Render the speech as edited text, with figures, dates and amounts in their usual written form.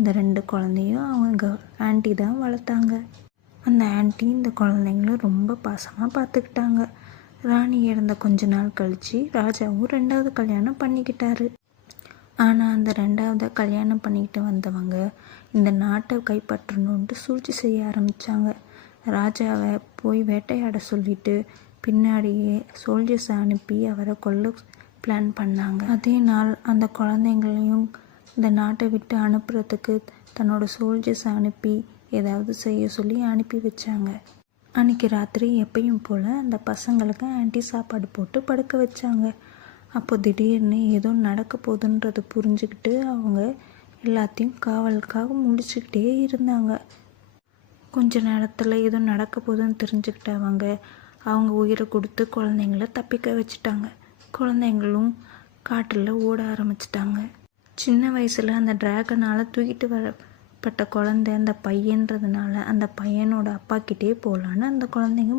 அந்த 2 குழந்தையும் அவங்க ஆன்ட்டி தான் வளர்த்தாங்க. அந்த ஆன்ட்டி இந்த குழந்தைங்கள ரொம்ப பாசமாக பார்த்துக்கிட்டாங்க. ராணி இறந்த கொஞ்ச நாள் கழித்து ராஜாவும் 2வது கல்யாணம் பண்ணிக்கிட்டாரு. ஆனால் அந்த 2வது கல்யாணம் பண்ணிக்கிட்டு வந்தவங்க இந்த நாட்டை கைப்பற்றணுன்ட்டு சூழ்ச்சி செய்ய ஆரம்பித்தாங்க. ராஜாவை போய் வேட்டையாட சொல்லிட்டு பின்னாடியே சோல்ஜர்ஸை அனுப்பி அவரை கொல்ல பிளான் பண்ணாங்க. அதே நாள் அந்த குழந்தைங்களையும் இந்த நாட்டை விட்டு அனுப்புறதுக்கு தன்னோட சோல்ஜர்ஸை அனுப்பி ஏதாவது செய்ய சொல்லி அனுப்பி வச்சாங்க. அன்றைக்கி ராத்திரி எப்பயும் போல் அந்த பசங்களுக்கு ஆன்ட்டி சாப்பாடு போட்டு படுக்க வச்சாங்க. அப்போ திடீர்னு ஏதோ நடக்க போகுதுன்றது புரிஞ்சுக்கிட்டு அவங்க எல்லாத்தையும் காவலுக்காக முடிச்சுக்கிட்டே இருந்தாங்க. கொஞ்ச நேரத்தில் ஏதோ நடக்க போகுதுன்னு தெரிஞ்சுக்கிட்டு அவங்க உயிரை கொடுத்து குழந்தைங்கள தப்பிக்க வச்சுட்டாங்க. குழந்தைங்களும் காட்டில் ஓட ஆரம்பிச்சிட்டாங்க. சின்ன வயசில் அந்த டிராகனால் தூக்கிட்டு வரப்பட்ட குழந்தை அந்த பையன்றதுனால அந்த பையனோட அப்பாக்கிட்டே போகலான்னு அந்த குழந்தைங்க